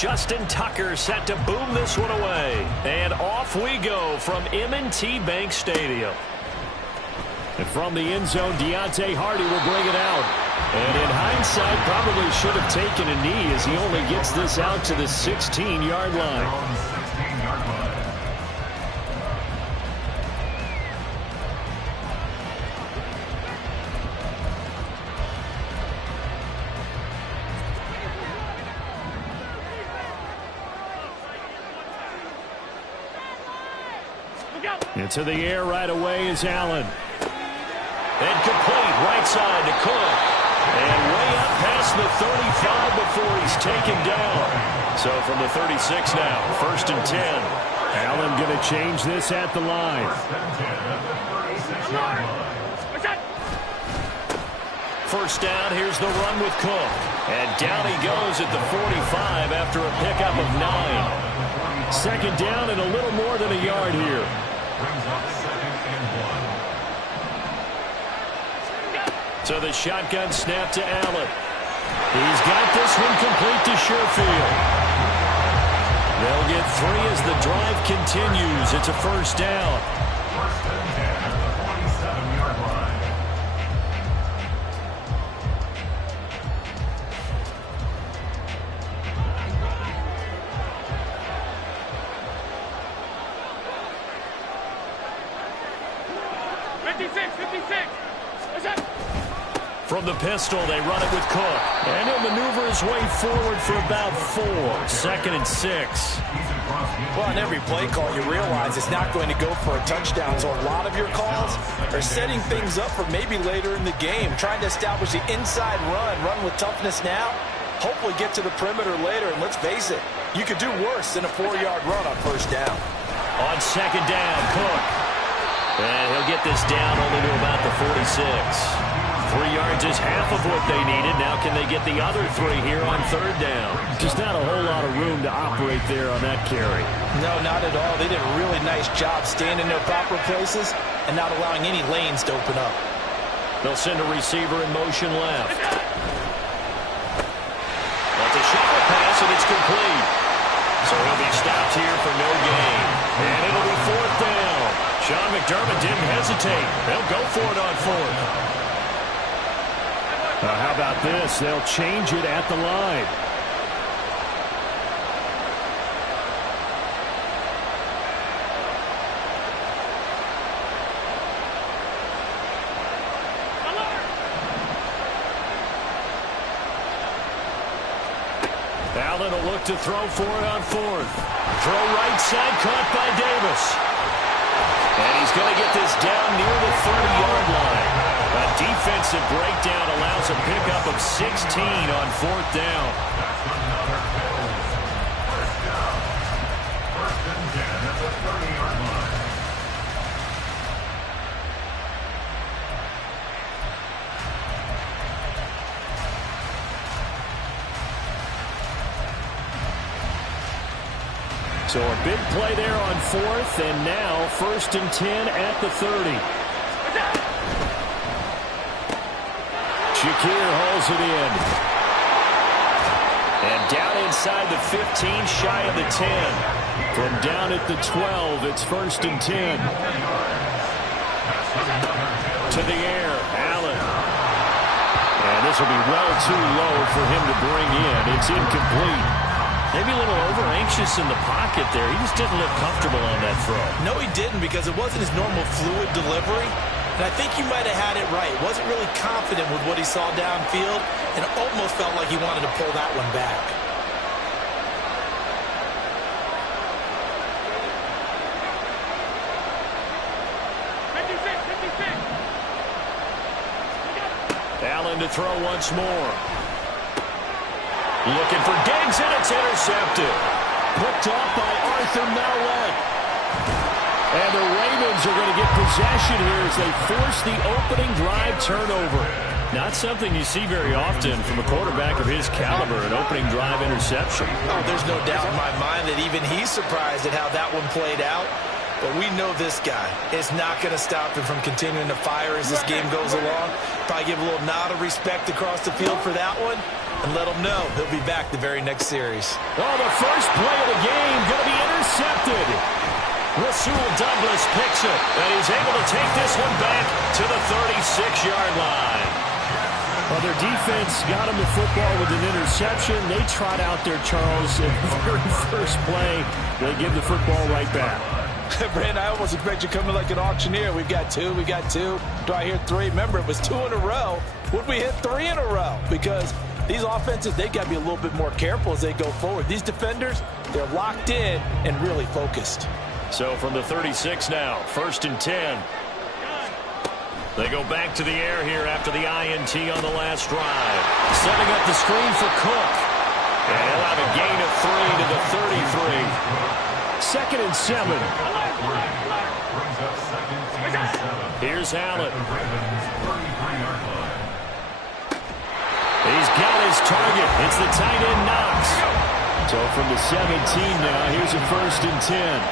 Justin Tucker set to boom this one away. And off we go from M&T Bank Stadium. And from the end zone, Deontay Hardy will bring it out. And in hindsight, probably should have taken a knee as he only gets this out to the 16-yard line. Into the air right away is Allen. And complete right side to Cook. And way up past the 35 before he's taken down. So from the 36 now, 1st and 10. Allen going to change this at the line. First down, here's the run with Cook. And down he goes at the 45 after a pickup of 9. Second down and a little more than a yard here. So the shotgun snap to Allen. He's got this one complete to Sherfield. They'll get 3 as the drive continues. It's a first down. First and 10 at the 27-yard line. From the pistol, they run it with Cook. And he'll maneuver his way forward for about 4. 2nd and 6. Well, on every play call, you realize it's not going to go for a touchdown. So a lot of your calls are setting things up for maybe later in the game, trying to establish the inside run with toughness now, hopefully get to the perimeter later. And let's face it, you could do worse than a 4-yard run on first down. On 2nd down, Cook. And he'll get this down only to about the 46. 3 yards is half of what they needed. Now can they get the other 3 here on 3rd down? Just not a whole lot of room to operate there on that carry. No, not at all. They did a really nice job staying in their proper places and not allowing any lanes to open up. They'll send a receiver in motion left. That's a shuffle pass, and it's complete. So he'll be stopped here for no gain. And it'll be 4th down. Sean McDermott didn't hesitate. They'll go for it on 4th. How about this? They'll change it at the line. Allen will look to throw for it on 4th. Throw right side, caught by Davis. And he's going to get this down near the 30-yard line. A defensive breakdown allows a pickup of 16 on 4th down. First and 10 at the 30-yard line. So a big play there on 4th, and now 1st and 10 at the 30. Shakir holds it in. And down inside the 15, shy of the 10. From down at the 12, it's 1st and 10. To the air, Allen. And this will be well too low for him to bring in. It's incomplete. Maybe a little over-anxious in the pocket there. He just didn't look comfortable on that throw. No, he didn't, because it wasn't his normal fluid delivery. And I think you might have had it right. Wasn't really confident with what he saw downfield and almost felt like he wanted to pull that one back. Allen to throw once more. Looking for Diggs, and it's intercepted. Picked off by Arthur Mallett. And the Ravens are going to get possession here as they force the opening drive turnover. Not something you see very often from a quarterback of his caliber, an opening drive interception. Oh, there's no doubt in my mind that even he's surprised at how that one played out. But we know this guy is not going to stop him from continuing to fire as this game goes along. Probably give a little nod of respect across the field for that one. and let him know he'll be back the very next series. Oh, the first play of the game going to be intercepted. Rasul Douglas picks it, and he's able to take this one back to the 36-yard line. Well, their defense got him the football with an interception. They trot out there, Charles, in the very first play. They give the football right back. Brand, I almost expect you coming like an auctioneer. We've got two. Do I hear three? Remember, it was 2 in a row. Would we hit 3 in a row? Because these offenses, they got to be a little bit more careful as they go forward. These defenders, they're locked in and really focused. So from the 36 now, 1st and 10. They go back to the air here after the INT on the last drive. Setting up the screen for Cook. And he'll have a gain of 3 to the 33. 2nd and 7. Here's Allen. He's got his target. It's the tight end Knox. So from the 17 now, here's a 1st and 10.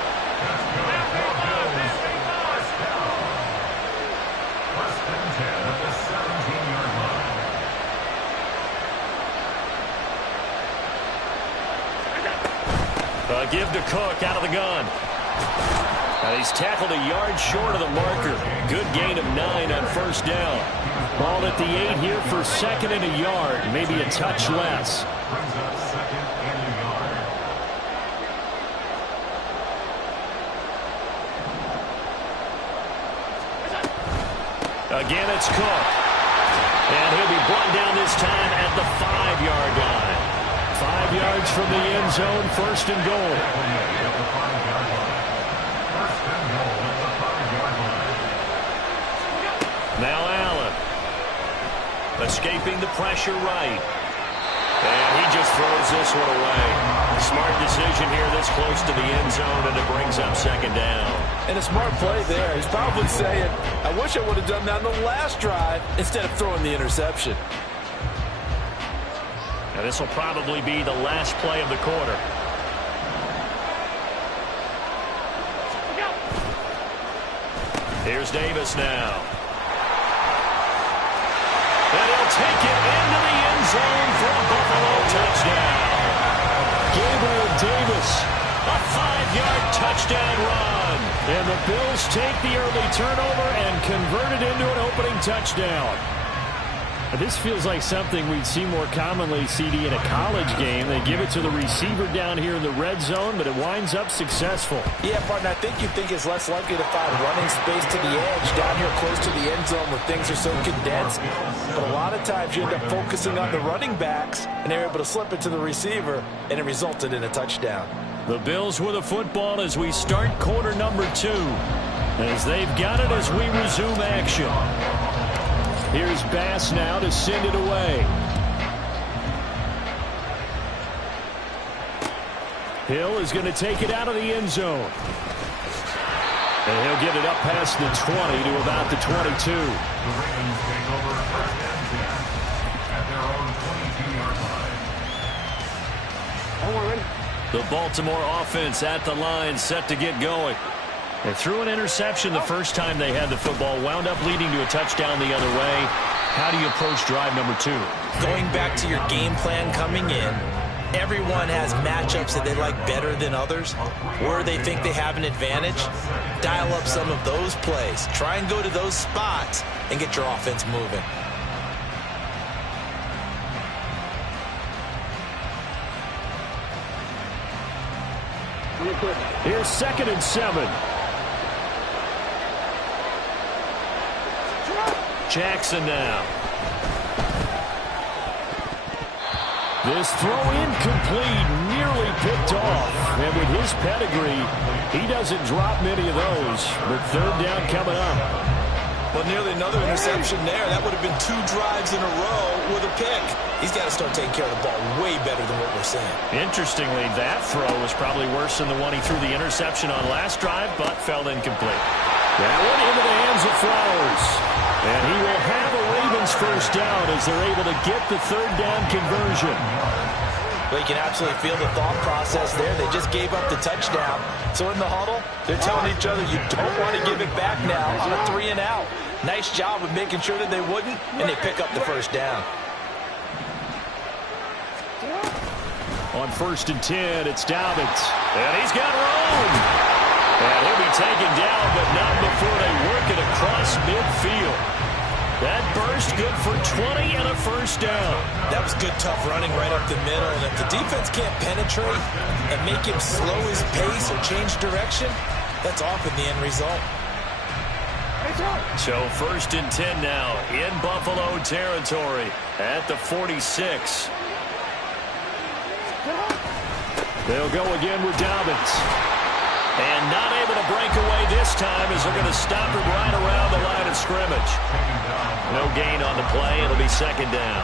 Give to Cook out of the gun. And he's tackled a yard short of the marker. Good gain of 9 on 1st down. Ball at the 8 here for 2nd and a yard. Maybe a touch less. Again, it's Cook. And he'll be brought down this time at the 5-yard line. 5 yards from the end zone, 1st and goal. Now Allen. Escaping the pressure right. And he just throws this one away. Smart decision here this close to the end zone, and it brings up 2nd down. And a smart play there. He's probably saying, I wish I would have done that on the last drive instead of throwing the interception. And this will probably be the last play of the quarter. Here's Davis now. And he'll take it into the end zone for a Buffalo touchdown. Gabriel Davis, a 5-yard touchdown run. And the Bills take the early turnover and convert it into an opening touchdown. This feels like something we'd see more commonly, CD, in a college game. They give it to the receiver down here in the red zone, but it winds up successful. Yeah, partner, I think you'd think it's less likely to find running space to the edge down here close to the end zone where things are so condensed. But a lot of times you end up focusing on the running backs, and they're able to slip it to the receiver, and it resulted in a touchdown. The Bills with a football as we start quarter number 2. As they've got it as we resume action. Here's Bass now to send it away. Hill is going to take it out of the end zone. And he'll get it up past the 20 to about the 22. The Ravens take over 1st and 10 at their own 22-yard line. The Baltimore offense at the line, set to get going. They threw an interception the first time they had the football, wound up leading to a touchdown the other way. How do you approach drive number 2? Going back to your game plan coming in, everyone has matchups that they like better than others, where they think they have an advantage. Dial up some of those plays. Try and go to those spots and get your offense moving. Here's 2nd and 7. Jackson now. This throw incomplete, nearly picked off. And with his pedigree, he doesn't drop many of those. But 3rd down coming up. Well, nearly another interception there. That would have been 2 drives in a row with a pick. He's got to start taking care of the ball way better than what we're seeing. Interestingly, that throw was probably worse than the one he threw the interception on last drive, but fell incomplete. That one into the hands of Flowers. And he will have a Ravens 1st down as they're able to get the 3rd down conversion. But you can absolutely feel the thought process there. They just gave up the touchdown. So in the huddle, they're telling each other, you don't want to give it back now on a 3 and out. Nice job of making sure that they wouldn't, and they pick up the 1st down. On 1st and 10, it's Dobbins. And he's got room. And he'll be taken down, but not before they work it across midfield. That burst good for 20 and a first down. That was good, tough running right up the middle. And if the defense can't penetrate and make him slow his pace or change direction, that's often the end result. So 1st and 10 now in Buffalo territory at the 46. They'll go again with Dobbins. And not able to break away this time as they're going to stop him right around the line of scrimmage. No gain on the play. It'll be 2nd down.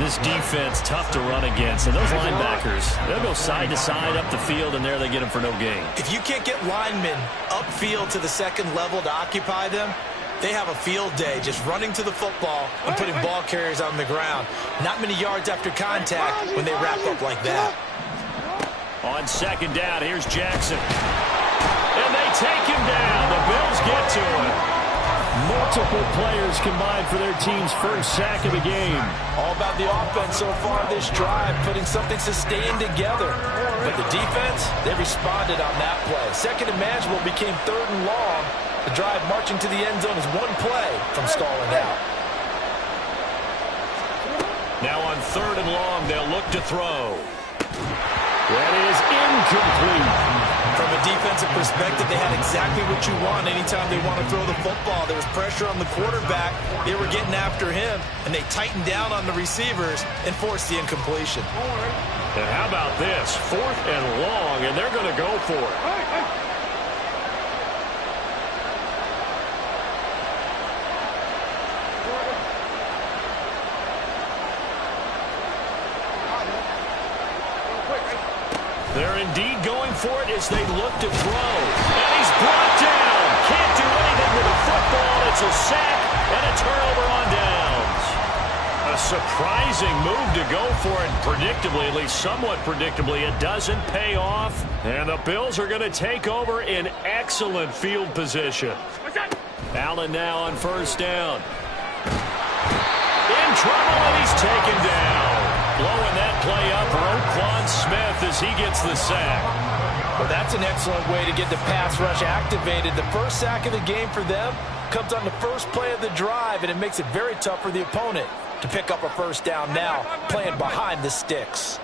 This defense tough to run against. And those linebackers, they'll go side to side up the field, and there they get them for no gain. If you can't get linemen upfield to the 2nd level to occupy them, they have a field day just running to the football and putting ball carriers on the ground. Not many yards after contact when they wrap up like that. On 2nd down, here's Jackson. And they take him down. The Bills get to him. Multiple players combined for their team's first sack of the game. All about the offense so far this drive, putting something sustained together. But the defense, they responded on that play. 2nd and manageable became 3rd and long. The drive marching to the end zone is one play from stalling out. Now on 3rd and long, they'll look to throw. That is incomplete. From a defensive perspective, they had exactly what you want anytime they want to throw the football. There was pressure on the quarterback. They were getting after him, and they tightened down on the receivers and forced the incompletion. And how about this? 4th and long, and they're going to go for it. They're indeed going for it as they look to throw. And he's brought down. Can't do anything with the football. It's a sack and a turnover on downs. A surprising move to go for it. Predictably, at least somewhat predictably, it doesn't pay off. And the Bills are going to take over in excellent field position. Allen now on 1st down. In trouble, and he's taken down. Blowing that play up, Roquan Smith as he gets the sack. Well, that's an excellent way to get the pass rush activated. The first sack of the game for them comes on the first play of the drive, and it makes it very tough for the opponent to pick up a first down now, playing behind the sticks.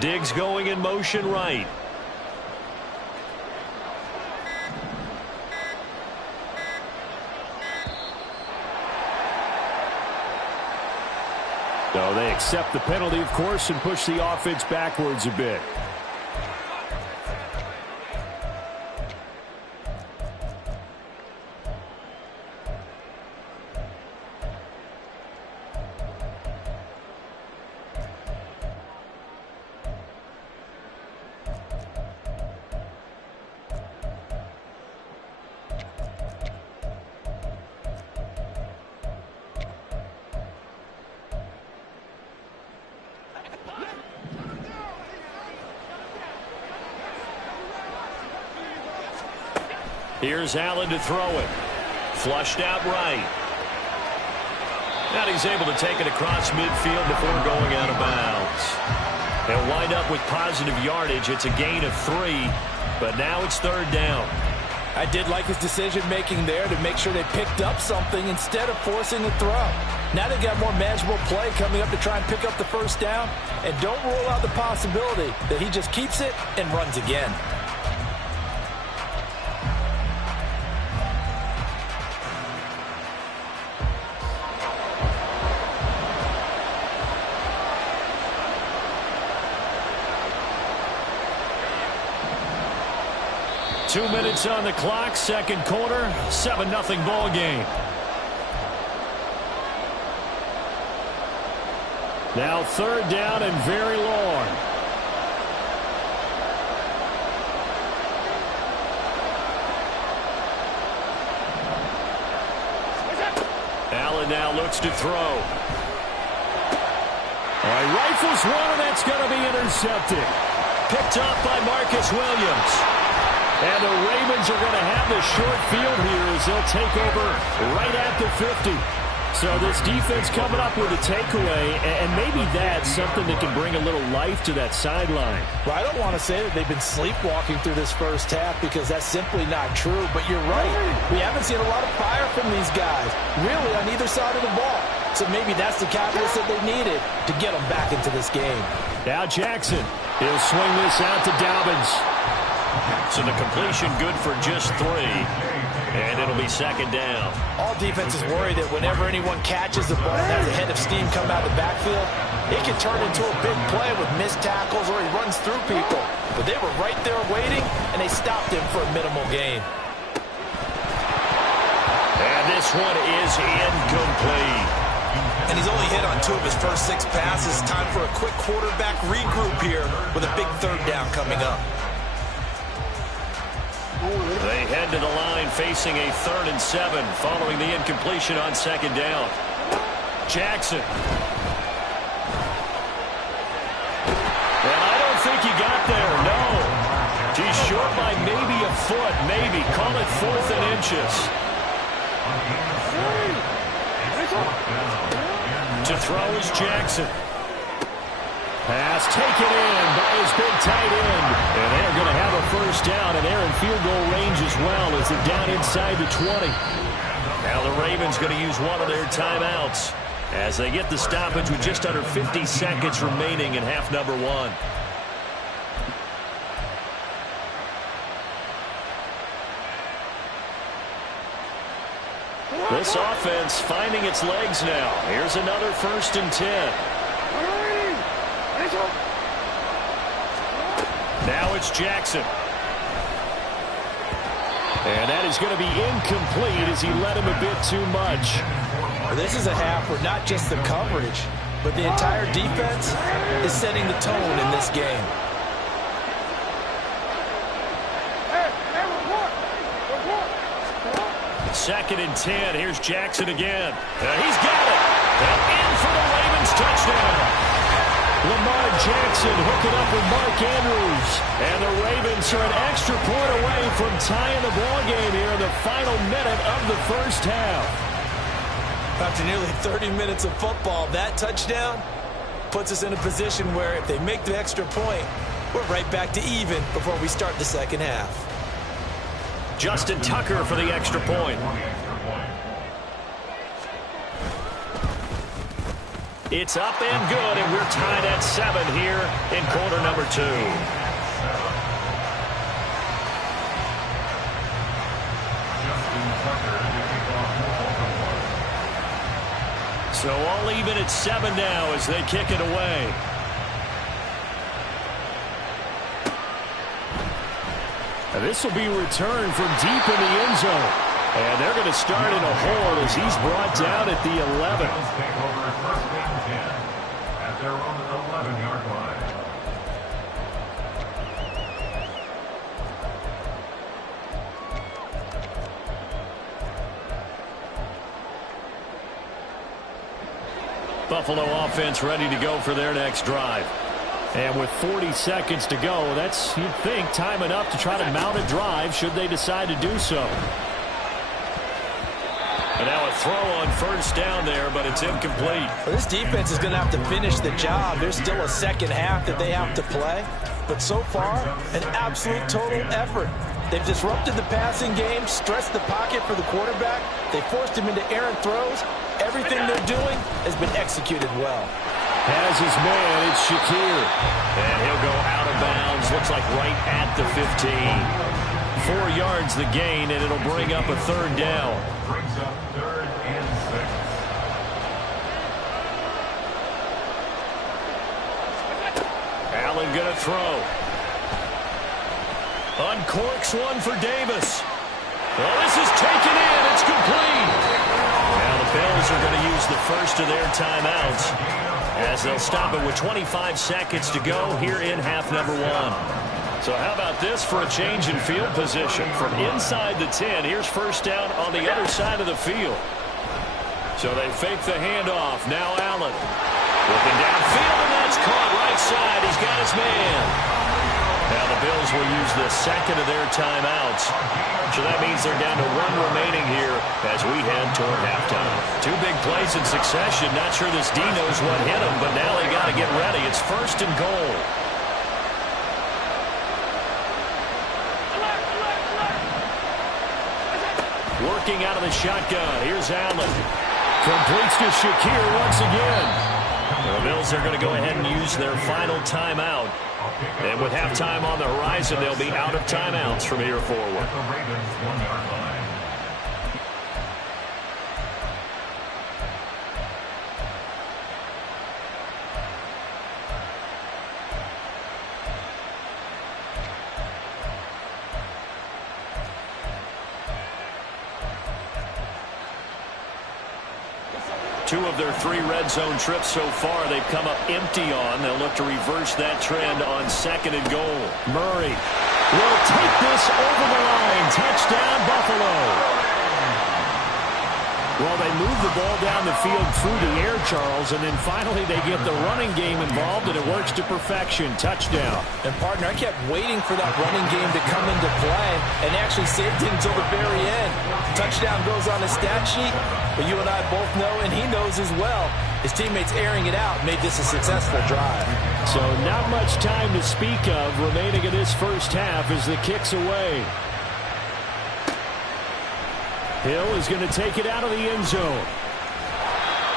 Diggs going in motion right. So they accept the penalty, of course, and push the offense backwards a bit. Here's Allen to throw it. Flushed out right. And he's able to take it across midfield before going out of bounds. They'll wind up with positive yardage. It's a gain of 3, but now it's 3rd down. I did like his decision-making there to make sure they picked up something instead of forcing the throw. Now they got more manageable play coming up to try and pick up the first down, and don't rule out the possibility that he just keeps it and runs again. Two minutes on the clock, 2nd quarter, 7-0 ball game. Now 3rd down and very long. Allen now looks to throw. All right, rifles one, and that's going to be intercepted. Picked up by Marcus Williams. And the Ravens are going to have the short field here as they'll take over right at the 50. So this defense coming up with a takeaway, and maybe that's something that can bring a little life to that sideline. Well, I don't want to say that they've been sleepwalking through this first half because that's simply not true, but you're right. We haven't seen a lot of fire from these guys, really, on either side of the ball. So maybe that's the catalyst that they needed to get them back into this game. Now Jackson, he'll swing this out to Dobbins. So the completion good for just 3. And it'll be second down. All defenses worry that whenever anyone catches the ball and has a head of steam come out of the backfield, it can turn into a big play with missed tackles or he runs through people. But they were right there waiting, and they stopped him for a minimal gain. And this one is incomplete. And he's only hit on 2 of his first 6 passes. Time for a quick quarterback regroup here with a big third down coming up. They head to the line facing a 3rd and 7 following the incompletion on second down. Jackson. And I don't think he got there, no. He's short by maybe a foot, maybe. Call it 4th and inches. To throw is Jackson. Pass taken in by his big tight end. And they're going to have a first down, and they're in field goal range as well as they're down inside the 20. Now the Ravens going to use one of their timeouts as they get the stoppage with just under 50 seconds remaining in half number 1. This offense finding its legs now. Here's another 1st and 10. Now it's Jackson. And that is going to be incomplete as he led him a bit too much. This is a half where not just the coverage, but the entire defense is setting the tone in this game. Second and 10. Here's Jackson again. He's got it. And in for the Ravens touchdown. Lamar Jackson hooking up with Mark Andrews. And the Ravens are an extra point away from tying the ball game here in the final minute of the first half. After nearly 30 minutes of football, that touchdown puts us in a position where if they make the extra point, we're right back to even before we start the second half. Justin Tucker for the extra point. It's up and good, and we're tied at 7 here in quarter number 2. So all even at 7 now as they kick it away. And this will be returned from deep in the end zone. And they're going to start in a hole as he's brought down at the 11. At their own 11-yard line. Buffalo offense ready to go for their next drive. And with 40 seconds to go, that's, you'd think, time enough to try to mount a drive should they decide to do so. And now a throw on first down there, but it's incomplete. Well, this defense is going to have to finish the job. There's still a second half that they have to play. But so far, an absolute total effort. They've disrupted the passing game, stressed the pocket for the quarterback. They forced him into errant throws. Everything they're doing has been executed well. Has his man, it's Shakir. And he'll go out of bounds, looks like right at the 15. 4 yards the gain, and it'll bring up a third down. Brings up 3rd and 6. Allen gonna throw. Uncorks one for Davis. Well, this is taken in. It's complete. Now the Bills are going to use the first of their timeouts as they'll stop it with 25 seconds to go here in half number 1. So how about this for a change in field position? From inside the 10, here's first down on the other side of the field. So they fake the handoff. Now Allen looking downfield, and that's caught right side. He's got his man. Now the the Bills will use the second of their timeouts. So that means they're down to one remaining here as we head toward halftime. Two big plays in succession. Not sure this D knows what hit him, but now they got to get ready. It's 1st and goal. Working out of the shotgun. Here's Allen. Completes to Shakir once again. The Bills are going to go ahead and use their final timeout. And with halftime on the horizon, they'll be out of timeouts from here forward. Two of their 3 red zone trips so far they've come up empty on. They'll look to reverse that trend on 2nd and goal. Murray will take this over the line. Touchdown, Buffalo. Well, they move the ball down the field through the air, Charles, and then finally they get the running game involved, and it works to perfection. Touchdown. And, partner, I kept waiting for that running game to come into play and actually saved it until the very end. Touchdown goes on his stat sheet, but you and I both know, and he knows as well, his teammates airing it out made this a successful drive. So not much time to speak of remaining in this first half as the kick's away. Hill is going to take it out of the end zone.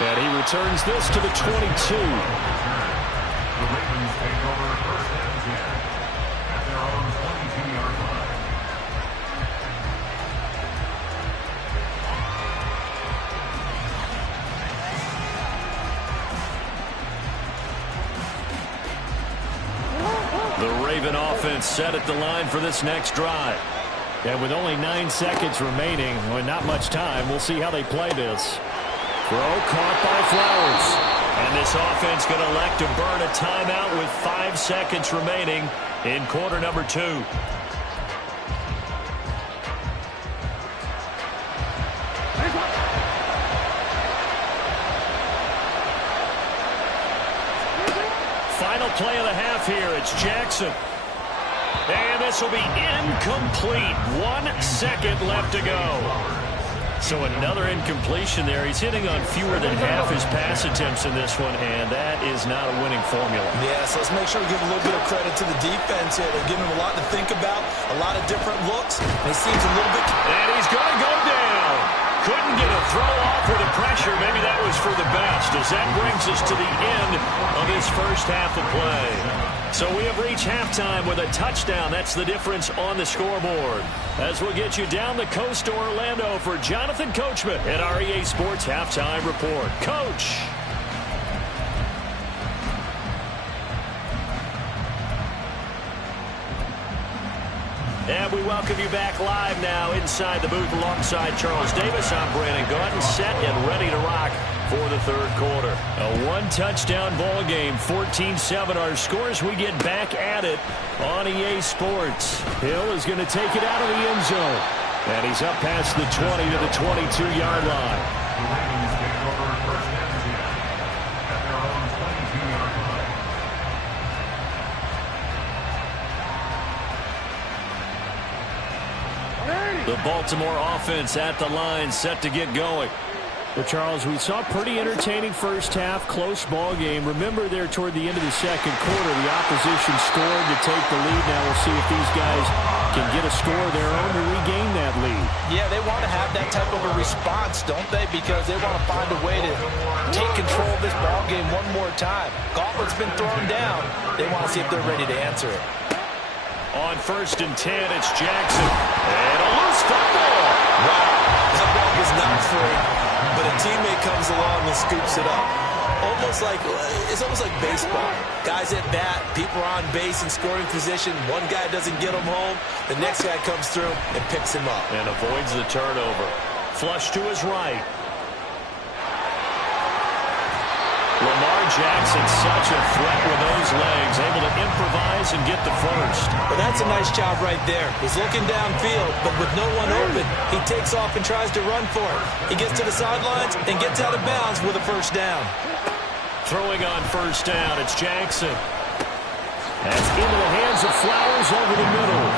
And he returns this to the 22. The Ravens take over 1st and 10 at their own 22-yard line. The Raven offense set at the line for this next drive. And with only 9 seconds remaining, well, not much time, we'll see how they play this. Throw caught by Flowers. And this offense going to elect to burn a timeout with 5 seconds remaining in quarter number 2. Final play of the half here. It's Jackson. And this will be incomplete. 1 second left to go. So another incompletion there. He's hitting on fewer than half his pass attempts in this one, and that is not a winning formula. Yes, let's make sure we give a little bit of credit to the defense here. They're giving him a lot to think about, a lot of different looks. And he seems a little bit... And he's going to go down. Couldn't get a throw off with the pressure. Maybe that was for the best, as that brings us to the end of this first half of play. So we have reached halftime with a touchdown. That's the difference on the scoreboard. As we'll get you down the coast to Orlando for Jonathan Coachman at our EA Sports Halftime Report. Coach. And we welcome you back live now inside the booth alongside Charles Davis. I'm Brandon Gaudin, set and ready to rock for the third quarter. A one-touchdown ball game, 14-7 our scores. We get back at it on EA Sports. Hill is going to take it out of the end zone. And he's up past the 20 to the 22-yard line. The Ravens take over 1st and 10 at their own 22-yard line. The Baltimore offense at the line, set to get going. Well, Charles, we saw a pretty entertaining first half, close ball game. Remember there toward the end of the second quarter, the opposition scored to take the lead. Now we'll see if these guys can get a score of their own to regain that lead. Yeah, they want to have that type of a response, don't they? Because they want to find a way to take control of this ball game one more time. Gauntlet's been thrown down. They want to see if they're ready to answer it. On 1st and 10, it's Jackson. And a loose football. Wow, that ball was not free, but a teammate comes along and scoops it up. It's almost like baseball. Guys at bat, people are on base in scoring position. One guy doesn't get him home. The next guy comes through and picks him up. And avoids the turnover. Flush to his right. Lamar Jackson, such a threat with those legs, able to improvise and get the first. Well, that's a nice job right there. He's looking downfield, but with no one open, he takes off and tries to run for it. He gets to the sidelines and gets out of bounds with a first down. Throwing on 1st down, it's Jackson. That's into the hands of Flowers over the middle.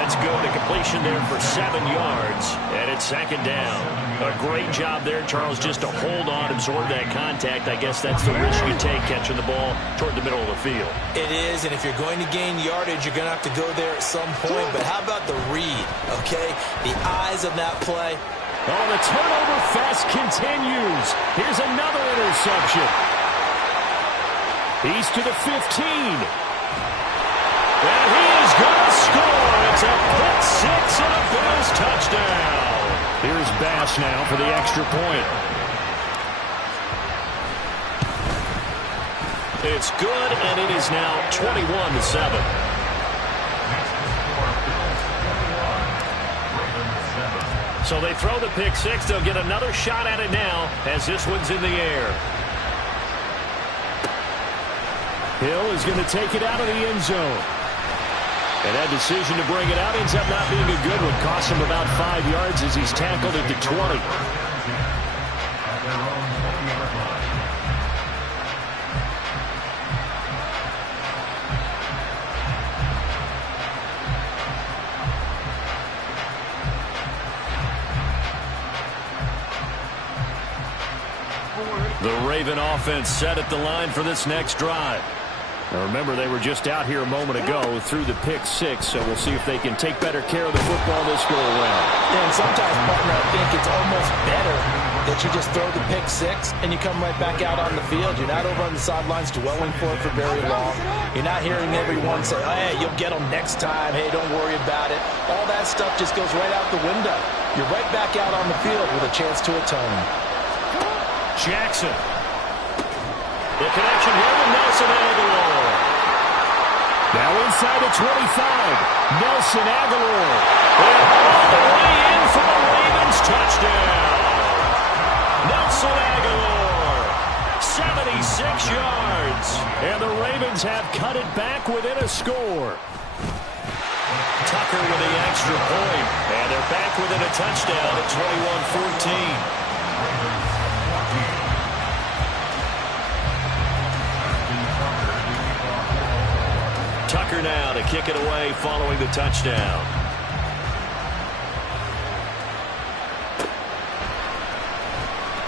Let's go to completion there for 7 yards, and it's second down. A great job there, Charles, just to hold on, absorb that contact. I guess that's the risk you take catching the ball toward the middle of the field. It is, and if you're going to gain yardage, you're going to have to go there at some point. But how about the read, okay? The eyes of that play. Oh, the turnover fest continues. Here's another interception. He's to the 15. And he is going to score. It's a pick six and a Bills touchdown. Here's Bass now for the extra point. It's good, and it is now 21-7. So they throw the pick six. They'll get another shot at it now as this one's in the air. Hill is going to take it out of the end zone. And that decision to bring it out ends up not being a good one. Costs him about 5 yards as he's tackled at the 20. The Raven offense set at the line for this next drive. Now remember, they were just out here a moment ago through the pick six, so we'll see if they can take better care of the football this go-around. Yeah, and sometimes, partner, I think it's almost better that you just throw the pick six and you come right back out on the field. You're not over on the sidelines dwelling for it for very long. You're not hearing everyone say, oh, hey, you'll get them next time. Hey, don't worry about it. All that stuff just goes right out the window. You're right back out on the field with a chance to atone. Jackson. The connection here with Nelson Aguilar. Now inside the 25. Nelson Aguilar. And all the way in for the Ravens touchdown. Nelson Aguilar. 76 yards. And the Ravens have cut it back within a score. Tucker with the extra point. And they're back within a touchdown at 21-14. Tucker now to kick it away following the touchdown.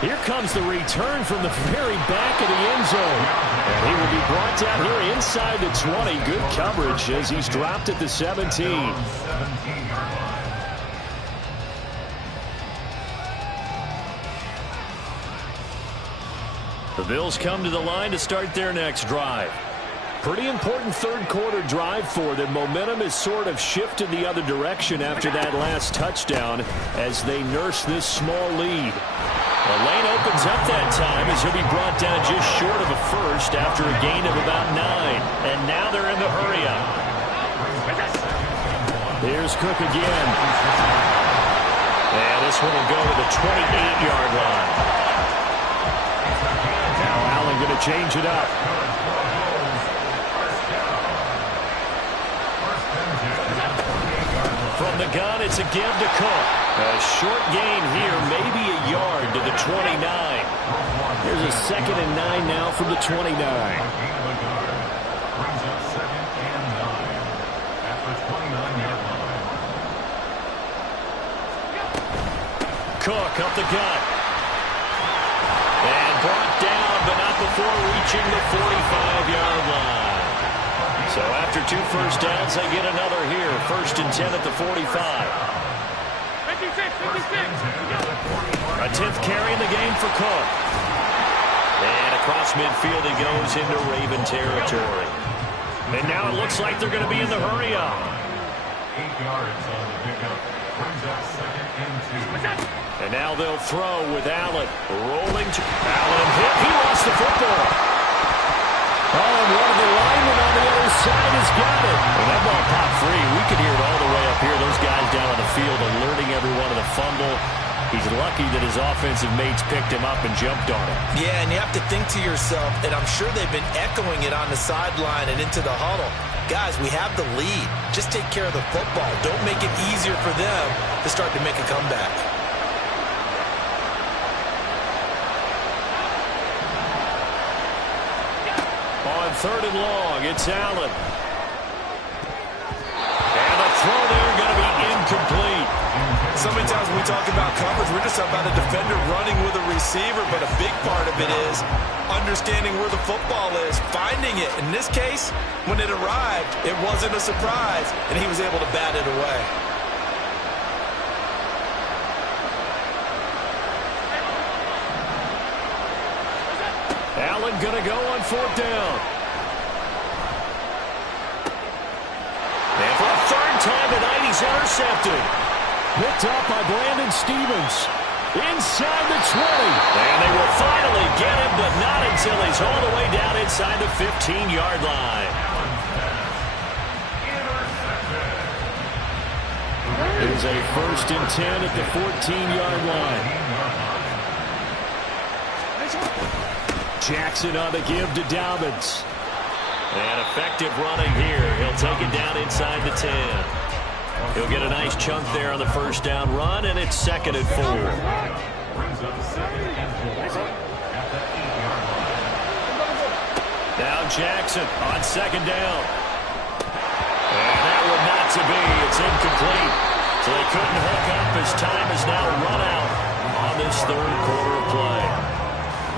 Here comes the return from the very back of the end zone. And he will be brought down here inside the 20. Good coverage as he's dropped at the 17. The Bills come to the line to start their next drive. Pretty important third quarter drive for them. Momentum has sort of shifted the other direction after that last touchdown as they nurse this small lead. The lane opens up that time as he'll be brought down just short of a first after a gain of about 9. And now they're in the hurry up. Here's Cook again. And this one will go to the 28-yard line. Now Allen going to change it up. From the gun, it's a give to Cook. A short gain here, maybe a yard to the 29. Here's a 2nd and 9 now from the 29. Cook up the gut. And brought down, but not before reaching the 45-yard line. So after 2 first downs, they get another here. 1st and 10 at the 45. 56. A 10th carry in the game for Cook. And across midfield he goes into Raven territory. And now it looks like they're going to be in the hurry up. 8 yards on the pickup. Brings up 2nd and 2. And now they'll throw with Allen. Rolling to Allen hit. He lost the football. Oh, and one of the linemen on the other side has got it. And that ball popped free. We could hear it all the way up here. Those guys down on the field alerting everyone of the fumble. He's lucky that his offensive mates picked him up and jumped on him. Yeah, and you have to think to yourself, and I'm sure they've been echoing it on the sideline and into the huddle. Guys, we have the lead. Just take care of the football. Don't make it easier for them to start to make a comeback. third and long. It's Allen. And the throw there going to be incomplete. So many times when we talk about coverage, we're just talking about a defender running with a receiver, but a big part of it is understanding where the football is, finding it. In this case, when it arrived, it wasn't a surprise, and he was able to bat it away. Allen going to go on fourth down. And for a third time tonight, he's intercepted. Picked up by Brandon Stevens. Inside the 20. And they will finally get him, but not until he's all the way down inside the 15-yard line. There's a 1st and 10 at the 14-yard line. Jackson on the give to Dobbins. And effective running here. He'll take it down inside the 10. He'll get a nice chunk there on the first down run, and it's 2nd and 4. Now Jackson on 2nd down. And that one not to be. It's incomplete. So they couldn't hook up as time is now run out on this 3rd quarter of play.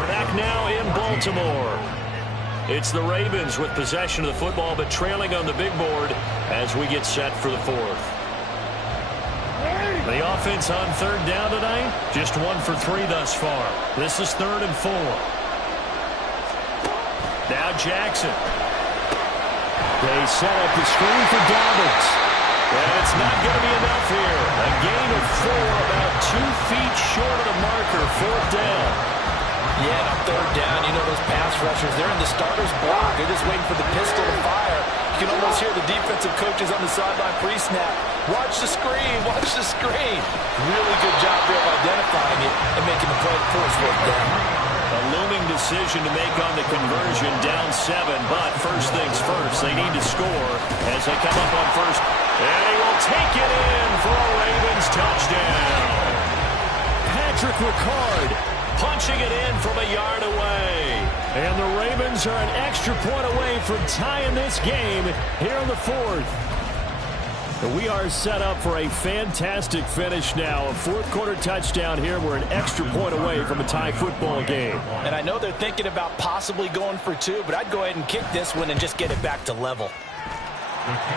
Back now in Baltimore. It's the Ravens with possession of the football, but trailing on the big board as we get set for the 4th. The offense on 3rd down tonight, just 1 for 3 thus far. This is 3rd and 4. Now Jackson. They set up the screen for Dobbins. And it's not going to be enough here. A gain of 4, about 2 feet short of the marker, 4th down. Yeah, and on 3rd down, you know those pass rushers, they're in the starter's block. They're just waiting for the pistol to fire. You can almost hear the defensive coaches on the sideline pre-snap. Watch the screen, watch the screen. Really good job there of identifying it and making the play before it's 4th down. A looming decision to make on the conversion, down 7, but first things first, they need to score as they come up on first. And he will take it in for a Ravens touchdown. Patrick Ricard punching it in from a yard away. And the Ravens are an extra point away from tying this game here in the 4th. We are set up for a fantastic finish now. A 4th quarter touchdown here. We're an extra point away from a tie football game. And I know they're thinking about possibly going for 2, but I'd go ahead and kick this one and just get it back to level.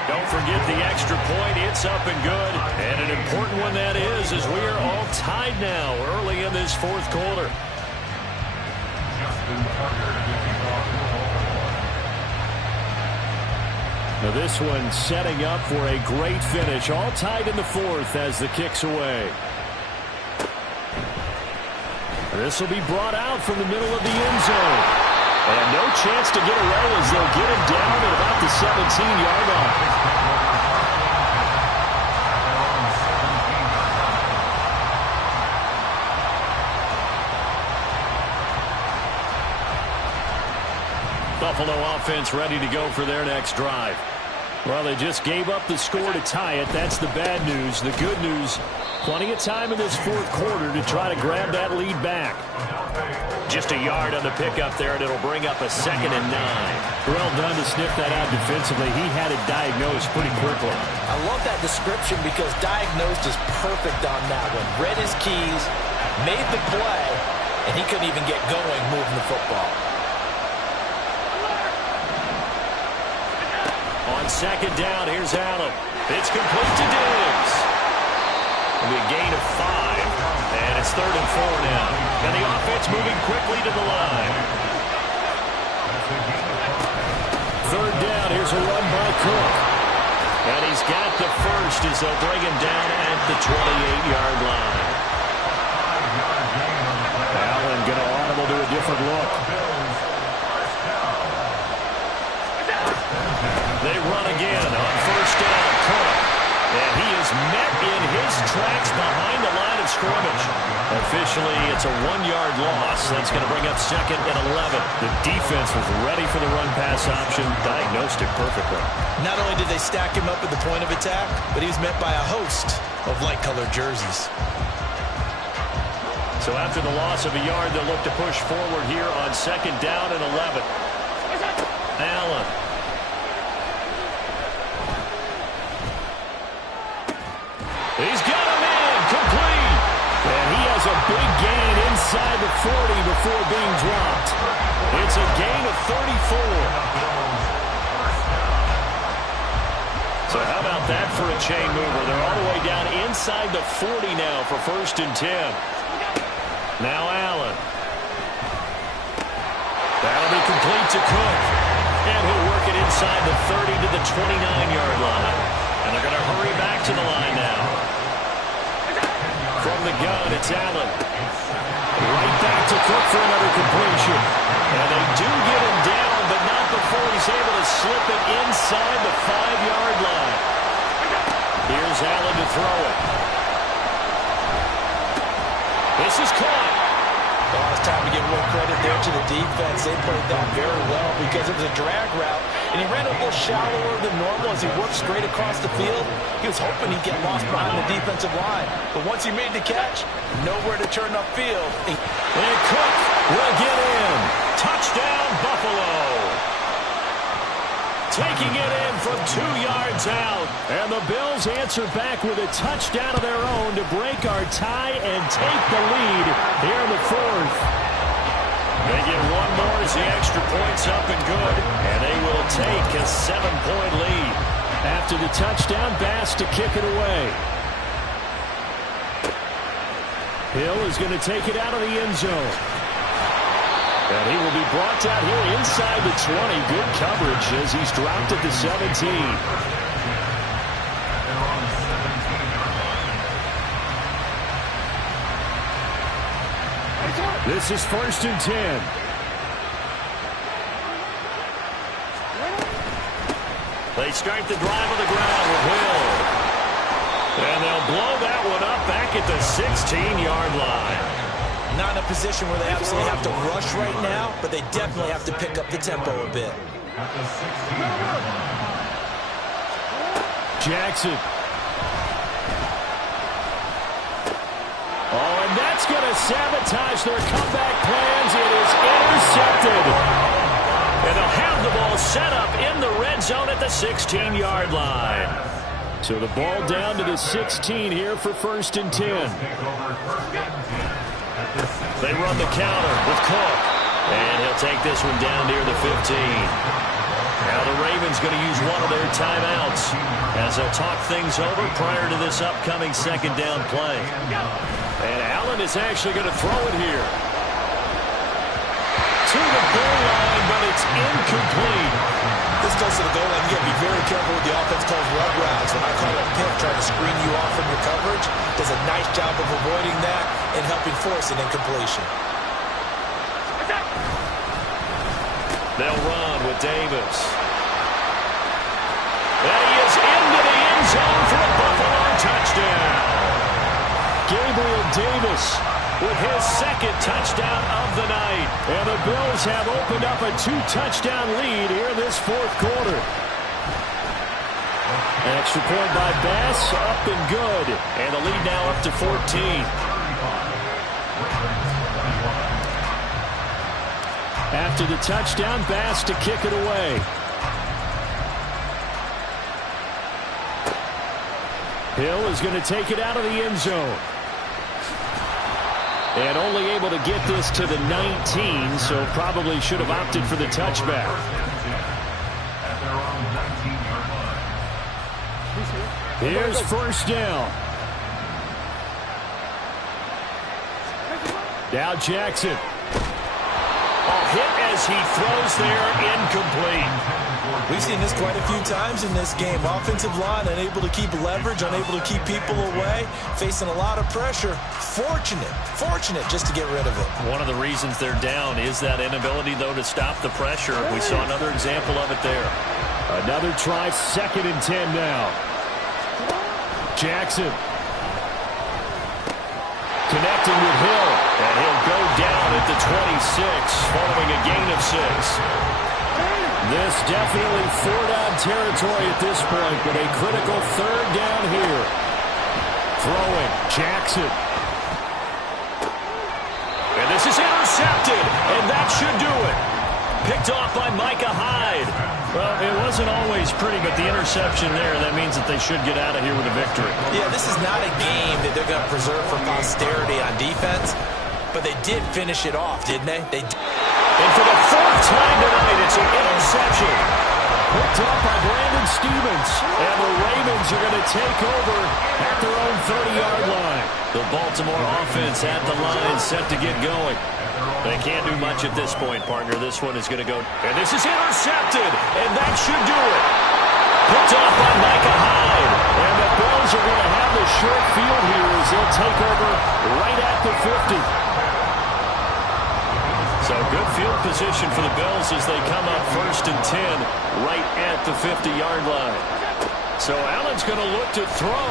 Don't forget the extra point. It's up and good. And an important one that is, as we are all tied now early in this 4th quarter. Now this one setting up for a great finish. All tied in the 4th as the kick's away. This will be brought out from the middle of the end zone. And no chance to get away as they'll get him down at about the 17-yard line. Buffalo offense ready to go for their next drive. Well, they just gave up the score to tie it. That's the bad news. The good news, plenty of time in this 4th quarter to try to grab that lead back. Just a yard on the pickup there, and it'll bring up a 2nd and 9. Well done to sniff that out defensively. He had it diagnosed pretty quickly. I love that description because diagnosed is perfect on that one. Read his keys, made the play, and he couldn't even get going moving the football. On 2nd down, here's Allen. It's complete to Diggs. It'll be a gain of 5, and it's 3rd and 4 now. And the offense moving quickly to the line. 3rd down, here's a run by Cook. And he's got the first as they'll bring him down at the 28-yard line. Allen going to audible to a different look. They run again on 1st down. Cook. And he is met in his tracks behind the line of scrimmage. Officially, it's a 1-yard loss. That's going to bring up 2nd and 11. The defense was ready for the run-pass option, diagnosed it perfectly. Not only did they stack him up at the point of attack, but he was met by a host of light-colored jerseys. So after the loss of a yard, they'll look to push forward here on 2nd down and 11. Allen. He's got him in, complete. And he has a big gain inside the 40 before being dropped. It's a gain of 34. So how about that for a chain mover? They're all the way down inside the 40 now for 1st and 10. Now Allen. That'll be complete to Cook. And he'll work it inside the 30 to the 29-yard line. And they're going to hurry back to the line now. From the gun, it's Allen. Right back to Cook for another completion. And they do get him down, but not before he's able to slip it inside the 5-yard line. Here's Allen to throw it. This is caught. Oh, it's time to give a little credit there to the defense. They played that very well because it was a drag route, and he ran a little shallower than normal as he worked straight across the field. He was hoping he'd get lost behind the defensive line, but once he made the catch, nowhere to turn upfield. And Cook will get in. Touchdown, Buffalo. Taking it in from 2 yards out. And the Bills answer back with a touchdown of their own to break our tie and take the lead here in the 4th. They get one more as the extra point's up and good. And they will take a 7-point lead. After the touchdown, Bass to kick it away. Hill is going to take it out of the end zone. And he will be brought down here inside the 20. Good coverage as he's dropped at the 17. This is 1st and 10. They start the drive on the ground with Hill. And they'll blow that one up back at the 16-yard line. Not in a position where they absolutely have to rush right now, but they definitely have to pick up the tempo a bit. Jackson. Oh, and that's going to sabotage their comeback plans. It is intercepted. And they'll have the ball set up in the red zone at the 16-yard line. So the ball down to the 16 here for 1st and 10. They run the counter with Cook. And he'll take this one down near the 15. Now the Ravens going to use one of their timeouts as they'll talk things over prior to this upcoming 2nd down play. And Allen is actually going to throw it here. To the goal line, but it's incomplete. This goes to the goal line. You got to be very careful with the offense called rub routes. When I call a pick, trying to screen you off from your coverage, does a nice job of avoiding that and helping force an incompletion. They'll run with Davis. And he is into the end zone for a Buffalo touchdown. Gabriel Davis with his 2nd touchdown of the night. And the Bills have opened up a 2-touchdown lead here in this 4th quarter. Extra point by Bass, up and good. And the lead now up to 14. After the touchdown, Bass to kick it away. Hill is going to take it out of the end zone. And only able to get this to the 19, so probably should have opted for the touchback. Here's 1st down. Now Jackson. Hit as he throws there, incomplete. We've seen this quite a few times in this game. Offensive line unable to keep leverage, unable to keep people away, facing a lot of pressure. Fortunate just to get rid of it. One of the reasons they're down is that inability, though, to stop the pressure. We saw another example of it there. Another try, 2nd and 10 now. Jackson. Connecting with Hill, and he'll go down at the 26, following a gain of 6. This definitely 4-down territory at this point, but a critical 3rd down here. Throwing, Jackson. And this is intercepted, and that should do it. Picked Picked off by Micah Hyde. Well, it wasn't always pretty, but the interception there, that means that they should get out of here with a victory. Yeah, this is not a game that they're going to preserve for posterity on defense, but they did finish it off, didn't they? And for the fourth time tonight, it's an interception. Picked off by Brandon Stevens. And the Ravens are going to take over at their own 30-yard line. The Baltimore offense at the line, set to get going. They can't do much at this point, partner. This one is going to go. And this is intercepted. And that should do it. Picked off by Micah Hyde. And the Bills are going to have the short field here as they'll take over right at the 50. So good field position for the Bills as they come up 1st and 10 right at the 50-yard line. So Allen's going to look to throw.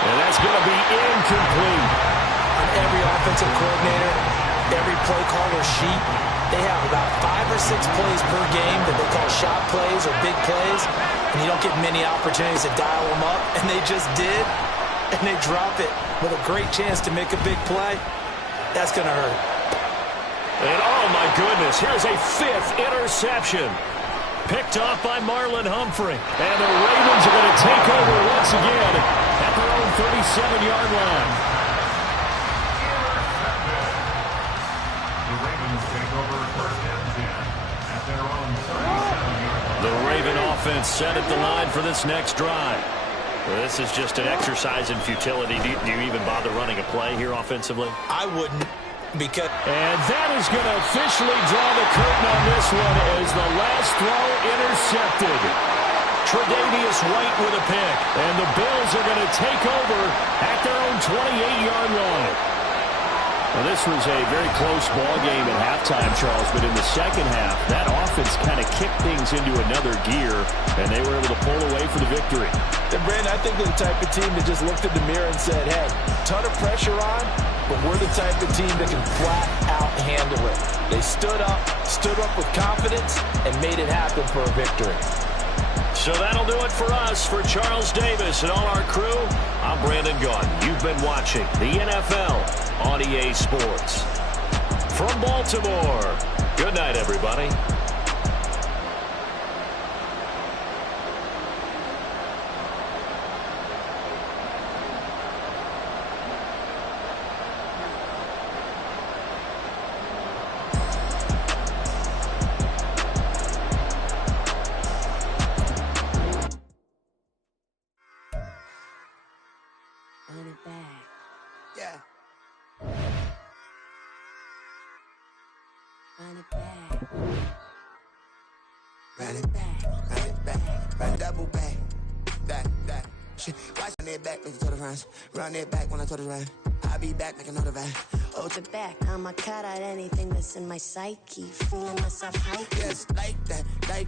And that's going to be incomplete. On every offensive coordinator, every play caller sheet, they have about 5 or 6 plays per game that they call shot plays or big plays, and you don't get many opportunities to dial them up, and they just did, and they drop it with a great chance to make a big play. That's going to hurt. And oh my goodness, here's a 5th interception. Picked off by Marlon Humphrey. And the Ravens are going to take over once again at their own 37-yard line. The Ravens take over 1st and 10 at their own 37-yard line. The Raven offense set at the line for this next drive. Well, this is just an exercise in futility. Do you even bother running a play here offensively? I wouldn't, because... And that is going to officially draw the curtain on this one as the last throw intercepted. Tre'Davious White with a pick. And the Bills are going to take over at their own 28-yard line. Well, this was a very close ball game at halftime, Charles, but in the second half, that offense kind of kicked things into another gear, and they were able to pull away for the victory. And Brandon, I think they're the type of team that just looked in the mirror and said, hey, ton of pressure on, but we're the type of team that can flat out handle it. They stood up with confidence, and made it happen for a victory. So that'll do it for us. For Charles Davis and all our crew, I'm Brandon Gaudin. You've been watching the NFL on EA Sports. From Baltimore, good night, everybody. Run it back. Yeah. Run it back. Run it back. Run it back. Run double back. That. Shit. Watch run it back, make it to the runs. Run it back when I told it run. I'll be back, make another van. Oh, To back, I'ma cut out anything that's in my psyche. Feeling myself hype. yes, like that. Like